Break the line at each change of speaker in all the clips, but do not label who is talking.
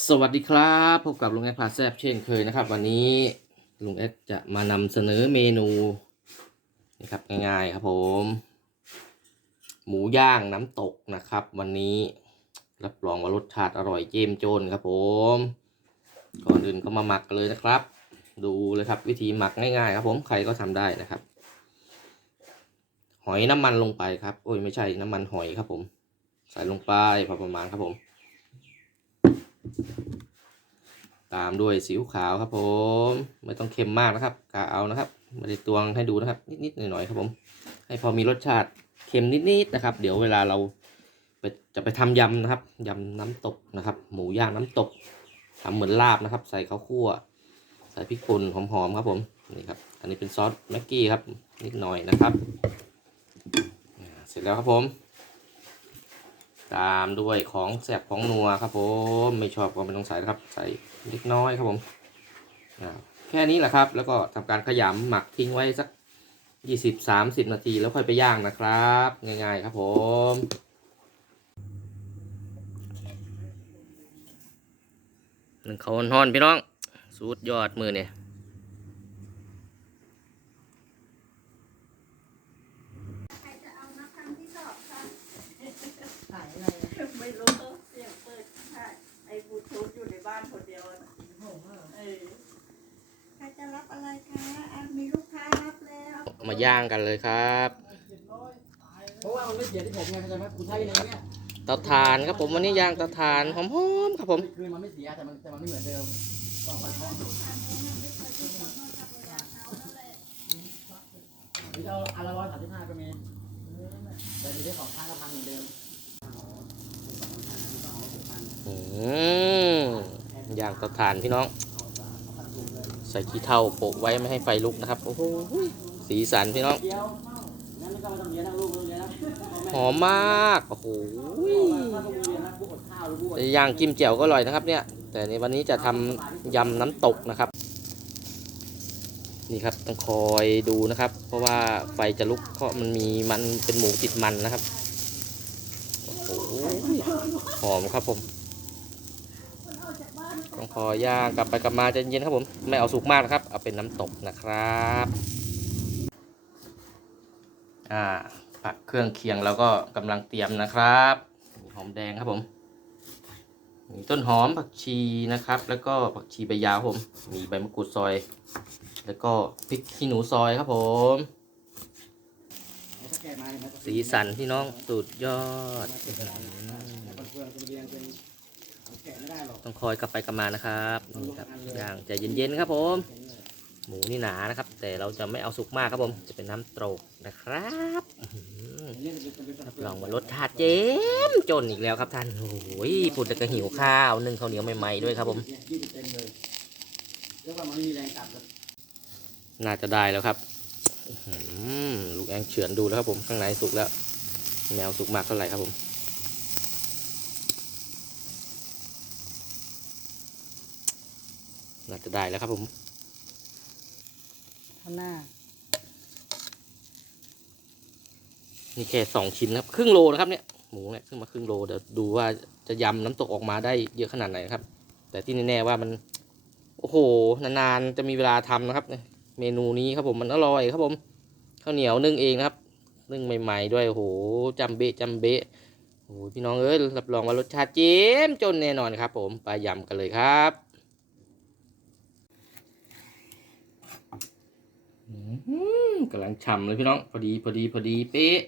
สวัสดีครับพบกับลุงแอดพาแซบเช่นเคยนะครับ วันนี้ลุงแอดจะมานำเสนอเมนูนะครับง่ายๆครับผม หมูย่างน้ำตกนะครับ วันนี้รับรองว่ารสชาติอร่อยเจ้มจนครับผมก่อนอื่นก็มาหมักเลยนะครับ ดูเลยครับวิธีหมักง่ายๆครับผมใครก็ทำได้นะครับ หอยน้ำมันลงไปครับ โอ้ยไม่ใช่น้ำมันหอยครับผม ใส่ลงไปพอประมาณครับผม ตามด้วยซีขาวครับผม ไม่ต้องเค็มมากนะครับกะเอานะครับไม่ได้ตวงให้ดูนะครับ นิดๆหน่อยๆครับผม ให้พอมีรสชาติเค็มนิดๆนะครับ เดี๋ยวเวลาเราไปจะไปทำยำนะครับยำน้ำตกนะครับ หมูย่างน้ำตกทำเหมือนลาบนะครับ ใส่ข้าวคั่ว ใส่พริกป่นหอมๆครับผมนี่ครับ อันนี้เป็นซอสแม็กกี้ครับ นิดหน่อยนะครับ เสร็จแล้วครับผม ตามด้วยของแสบของนัวครับผม ไม่ชอบก็ไม่ต้องใส่นะครับ ใส่เล็กน้อยครับผมแค่นี้แหละครับ แล้วก็ทำการขยำหมักทิ้งไว้สักยี่สิบสามสิบนาทีแล้วค่อยไปย่างนะครับ ง่าย ๆ ครับผมหนึ่งเขานอนพี่น้องสุดยอดมือเนี่ย
ใครจะเอานักทำที่สอบค่ะ
ขายอะไร
ไม่รู้เสียงเปิดใช่ไอ้บลูทูธอยู่ใน บ้านคนเดียว
เอ
อใครจะรับอะไรคะอะมีลูกค้ารับแล้ว
เอามาย่างกันเลยครับ
เพราะว่ามันไม่เสียที่ผมไงเข้าใจไหมกูใช้ในเนี้ย
เตาถ่านครับผมวันนี้ย่างเตาถ่านหอมๆครับผม
คือมันไม่เสียแต่มันแต่มันไม่เหมือนเดิมต้องไปท้องหรือเอาอันละร้อยสามสิบห้าก็มีแต่ทีนี้ของข้างก็พันเหมือนเดิม
อืมย่างเตาถ่านพี่น้อง ใส่ขี้เถ้าโปะไว้ไม่ให้ไฟลุกนะครับ โอ้โหสีสันพี่น้อง หอมมาก โอ้โหแต่ย่างจิ้มแจ่วก็อร่อยนะครับเนี่ย แต่ในวันนี้จะทำยำน้ำตกนะครับ นี่ครับต้องคอยดูนะครับ เพราะว่าไฟจะลุกเพราะมันมีมันเป็นหมูติดมันนะครับ โอ้โหหอมครับผม ต้อย่างกลับไปกลับมาใจเย็นครับผม ไม่เอาสุกมากนะครับ เอาเป็นน้ำตกนะครับ อ่าผักเครื่องเคียงแล้วก็กำลังเตรียมนะครับมีหอมแดงครับผมมีต้นหอมผักชีนะครับ แล้วก็ผักชีใบยาวครับผม มีใบมะกรูดซอย แล้วก็พริกขี้หนูซอยครับผมสีสันพี่น้องสุดยอด
แต่คนเพื่อนจะเรียนเป็นแกะไม่ได้หรอก
ต้องคอยกลับไปกลับมานะครับนี่ครับย่างใจเย็นๆครับผม หมูนี่หนานะครับ แต่เราจะไม่เอาสุกมากครับผม จะเป็นน้ำตกนะครับอื้อหือ
นี่จะเป็น
รับรองว่ารสชาติเจ๊มจนอีกแล้วครับท่านโอ้ยพูดแต่ก็หิวข้าวนึ่งข้าวเหนียวใหม่ๆด้วยครับผม
ยี่สิบเต็มเลยแล้วว่ามันไม่มีแรงตัดแล้ว
น่าจะได้แล้วครับอื้อหือลูกแองเฉือนดูแล้วครับผมข้างในสุกแล้ว แมวสุกมากเท่าไหร่ครับผม น่าจะได้แล้วครับผม
ข้างหน้า
นี่แค่สองชิ้นนะครับ ครึ่งโลนะครับเนี่ยหมูเนี่ยขึ้นมาครึ่งโลเดี๋ยวดูว่าจะยำน้ำตกออกมาได้เยอะขนาดไหนนะครับ แต่ที่แน่ๆว่ามัน โอ้โหนานๆจะมีเวลาทำนะครับ เมนูนี้ครับผมมันอร่อยครับผมข้าวเหนียวนึ่งเองนะครับนึ่งใหม่ ๆ ด้วยโอ้โหจำเบะจำเบะโอ้โหพี่น้องเอ้ยรับรองว่ารสชาติเจ๊มจนแน่นอนครับ ผมไปยำกันเลยครับอื้อหือ กำลังฉ่ำเลยพี่น้อง พอดีพอดีพอดีเป๊ะ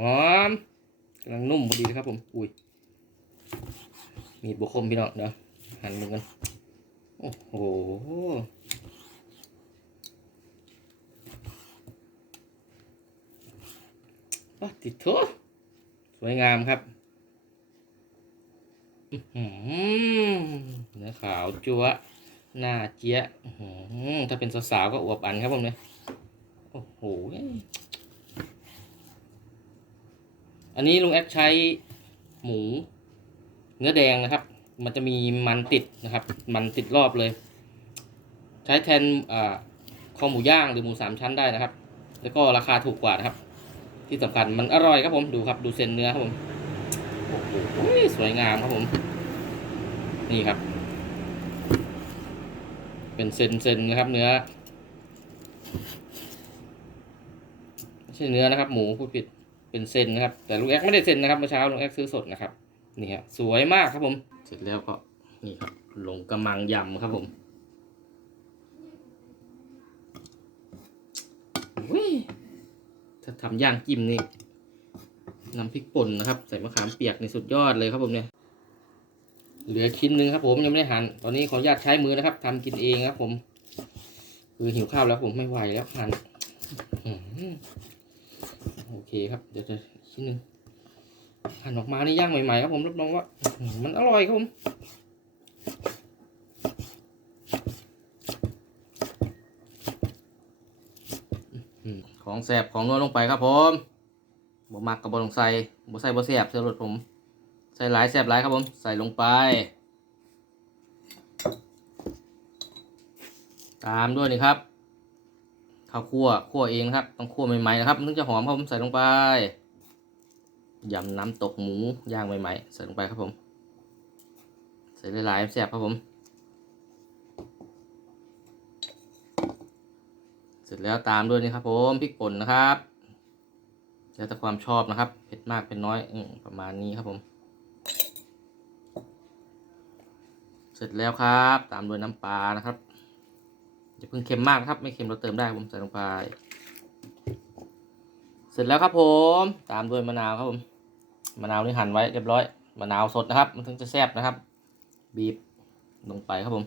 หอมกำลังนุ่มพอดีเลยครับผม อุ้ย มีดบวคคมพี่น้องเดี๋ยวหั่นมือกัน โอ้โหว้า ติดโถสวยงามครับเนื้อขาวจัวหน้าเจี๊ยะอื้อหือถ้าเป็นสาวๆก็อวบอันครับผมเนี่ยโอ้โห อันนี้ลุงแอดใช้หมู เนื้อแดงนะครับ มันจะมีมันติดนะครับ มันติดรอบเลย ใช้แทนอคอหมูย่างหรือหมูสามชั้นได้นะครับ แล้วก็ราคาถูกกว่านะครับ ที่สำคัญมันอร่อยครับผมดูครับดูเส้นเนื้อครับผมโอ้โหสวยงามครับผม นี่ครับ เป็นเซนเซนนะครับ เนื้อไม่ใช่เนื้อนะครับ หมูพูดผิดเป็นเซนนะครับ แต่ลุงแอ๊กไม่ได้เซนนะครับเมื่อเช้าลุงแอ๊กซื้อสดนะครับนี่ครับสวยมากครับผม เสร็จแล้วก็นี่ครับลงกระมังยำครับผมอุ้ย ถ้าทำย่างจิ้มนี่น้ำพริกป่นนะครับ ใส่มะขามเปียกในสุดยอดเลยครับผมเนี่ยเหลือชิ้นหนึ่งครับ ผมยังไม่ได้หั่นตอนนี้ขออนุญาตใช้มือนะครับทำกินเองครับผม คือหิวข้าวแล้วผมไม่ไหวแล้วหั่นโอเคครับ เดี๋ยวจะชิ้นหนึ่งหั่นออกมานี่ย่างใหม่ๆครับผมรับรองว่ามันอร่อยครับผม อืม ของแสบของนวลลงไปครับผมบ่มักกับบลงใส่บ่ใส่บ่แสบเสื้อรถผม ใส่หลายแสบหลายครับผม ใส่ลงไป ตามด้วยนี่ครับข้าวคั่วคั่วเองครับ ต้องคั่วใหม่ๆนะครับถึงจะหอมครับผมใส่ลงไปยำน้ำตกหมูย่างใหม่ๆใส่ลงไปครับผม ใส่หลายๆแสบครับผม เสร็จแล้วตามด้วยนี่ครับผมพริกป่นนะครับ แล้วแต่ความชอบนะครับ เผ็ดมากเผ็ดน้อยอประมาณนี้ครับผม เสร็จแล้วครับ ตามด้วยน้ำปลานะครับอย่าเพิ่งเค็มมากครับ ไม่เค็มเราเติมได้ผมใส่ลงไป เสร็จแล้วครับผม ตามด้วยมะนาวครับผมมะนาวนี่หั่นไว้เรียบร้อยมะนาวสดนะครับ มันถึงจะแซ่บนะครับ บีบลงไปครับผม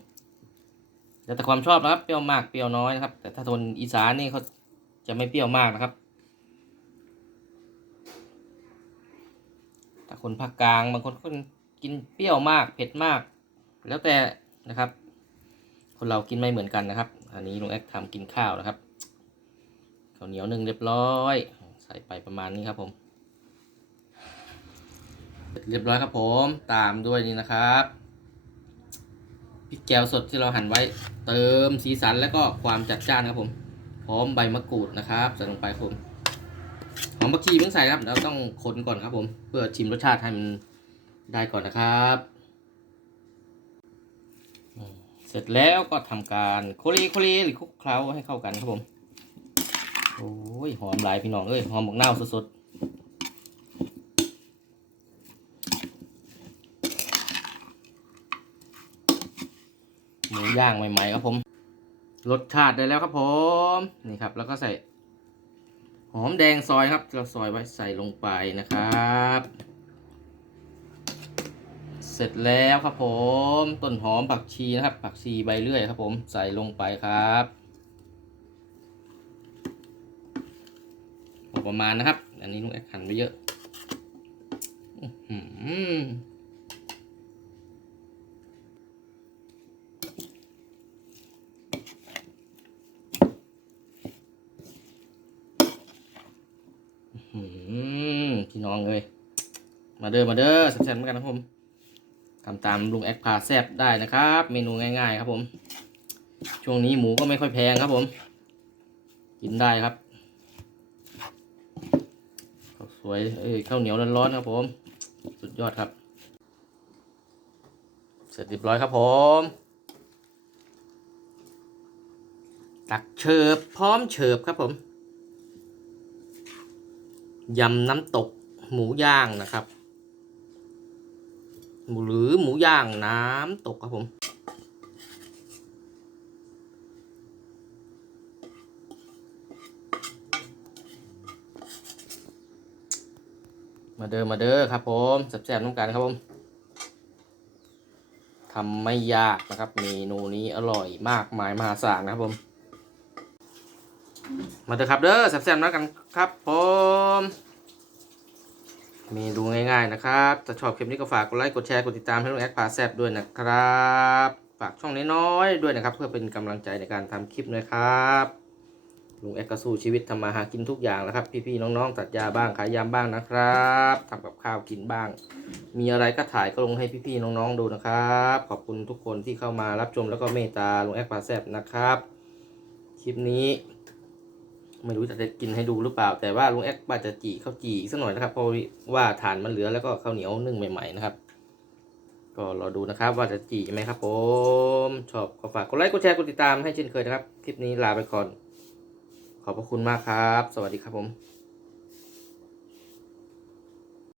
แล้วแต่ความชอบนะครับเปรี้ยวมากเปรี้ยวน้อยนะครับ แต่ถ้าคนอีสานนี่เขาจะไม่เปรี้ยวมากนะครับถ้าคนภาคกลางบางคนก็กินเปรี้ยวมากเผ็ดมาก แล้วแต่นะครับ คนเรากินไม่เหมือนกันนะครับ อันนี้ลุงแอ๊กทำกินข้าวนะครับข้าวเหนียวหนึ่งเรียบร้อย ใส่ไปประมาณนี้ครับผมเรียบร้อยครับผมตามด้วยนี่นะครับ พริกแกวสดที่เราหั่นไว้เติมสีสันแล้วก็ความจัดจ้านครับผม พร้อมใบมะกรูดนะครับใส่ลงไปครับผมหอมผักชีเพิ่งใส่ครับเราต้องคนก่อนครับผม เพื่อชิมรสชาติให้มันได้ก่อนนะครับเสร็จแล้วก็ทำการโคลีโคลีหรือคลุกเคล้าให้เข้ากันครับผมโอ้ยหอมหลายพี่น้องเอ้ยหอมหมกเน่าสดๆ ย่างใหม่ๆครับผม รสชาติได้แล้วครับผม นี่ครับ แล้วก็ใส่ หอมแดงซอยครับเราซอยไว้ใส่ลงไปนะครับ เสร็จแล้วครับผม ต้นหอมผักชีนะครับ ผักชีใบเลื่อยครับผม ใส่ลงไปครับประมาณนะครับ อันนี้ลุงแอคหั่นไปเยอะอื้อหือหืมพี่น้ องเลยมาเด้อมาเด้อแซ่บๆเหมือนกันนะครับผมทำตามลุงแอคพาแซบได้นะครับ เมนูง่ายๆ ครับผม ช่วงนี้หมูก็ไม่ค่อยแพงครับผม กินได้ครับข้าวสวยเอ้ยข้าวเหนียวร้อนๆครับผม สุดยอดครับ เสร็จเรียบร้อยครับผม ตักเฉิบพร้อมเฉิบครับผมยำน้ำตก หมูย่างนะครับ หรือหมูย่างน้ำตกครับผม มาเด้อมาเด้อครับผมแซ่บๆน้ำกันครับผมทำไม่ยากนะครับ เมนูนี้อร่อยมากมายมหาศาลนะครับผม มาเด้อครับเด้อแซ่บๆน้ำกันครับผม เมนูง่ายๆนะครับ ถ้าชอบคลิปนี้ก็ฝากกดไลค์ กดแชร์ กดติดตามให้ลุงแอคพาแซบด้วยนะครับ ฝากช่องน้อยๆด้วยนะครับ เพื่อเป็นกำลังใจในการทำคลิปนะครับลุงแอคก็สู้ชีวิตทำมาหากินทุกอย่างแล้วครับ พี่ๆน้องๆตัดยาบ้างขายยามบ้างนะครับทำกับข้าวกินบ้าง มีอะไรก็ถ่ายก็ลงให้พี่ๆน้องๆดูนะครับ ขอบคุณทุกคนที่เข้ามารับชมแล้วก็เมตตาลุงแอคปลาแซบนะครับ คลิปนี้ ไม่รู้จะได้กินให้ดูหรือเปล่า แต่ว่าลุงแอคว่าจะจีข้าวจีสักหน่อยนะครับ เพราะว่าฐานมันเหลือแล้วก็ข้าวเหนียวนึ่งใหม่ๆนะครับ ก็รอดูนะครับว่าจะจีไหมครับ ผมชอบก็ฝากกดไลค์กดแชร์กดติดตามให้เช่นเคยนะครับ คลิปนี้ลาไปก่อน ขอบพระคุณมากครับ สวัสดีครับผม